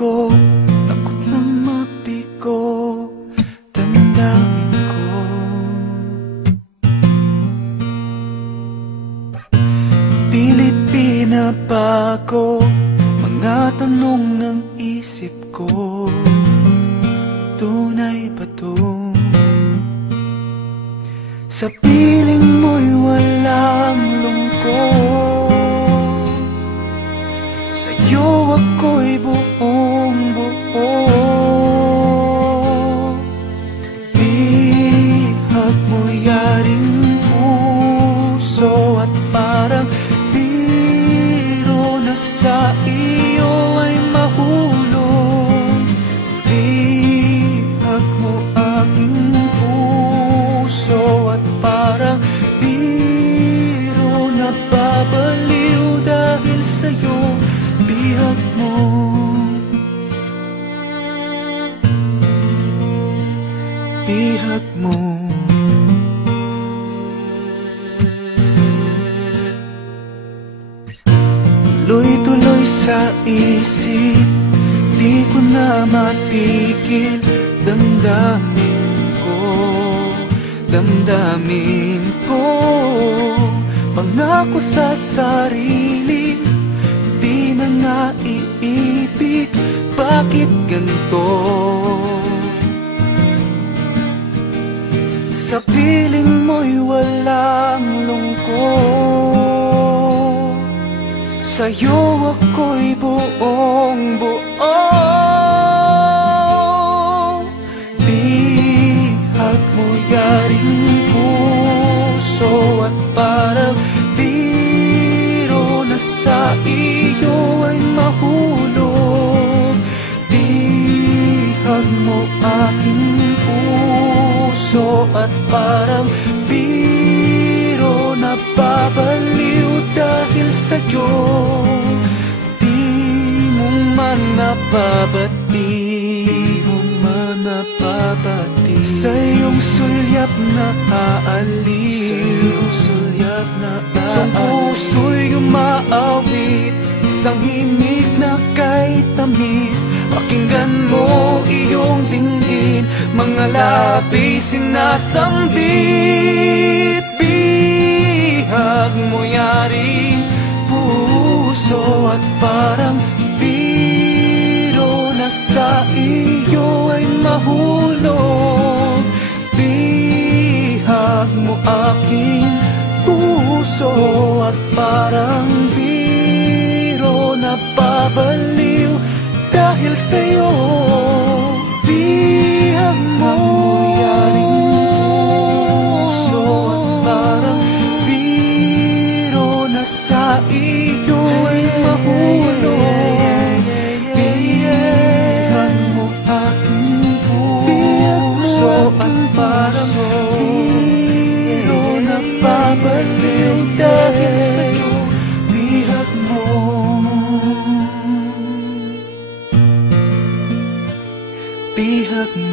ko, takot lang mabigo, damdamin ko. Pilit pinabago mga tanong ng isip ko. Tunay ba to? Sa piling mo'y walang lungkot, sa'yo ako'y buong buo. Bihag mo yaring puso at parang biro na sa iyo ay mahulog. Bihag mo aking puso at parang biro na babaliw dahil sa'yo. Bihag mo, bihag mo. Tuloy-tuloy sa isip, di ko na mapigil. Damdamin ko, damdamin ko. Pangako sa sarili, di na naiibig. Bakit ganito? Sa piling mo'y walang lungkot, sa'yo ako'y buong buo. Bihag mo yaring puso at parang biro na sa iyo ay mahulog. Bihag mo aking puso at parang biro na babaliw dahil sa'yo. Di mo man napabati, di mo man napabati. Sa iyong sulyap na aalis, sa iyong sulyap na aalis. Ang puso'y umaawit, isang himig na kay tamis. Pakinggan mo iyong dinggin, mga labi sinasambit. Bihag mo yaring puso at parang biro na sa iyo ay mahulog. Bihag mo aking puso at parang biro na babaliw dahil sa'yo. Bihag mo yaring puso at parang biro na sa iyo ay mahulog. Bihag mo aking puso at parang biro na babaliw dahil sa'yo. Bihag mo, bihag mo.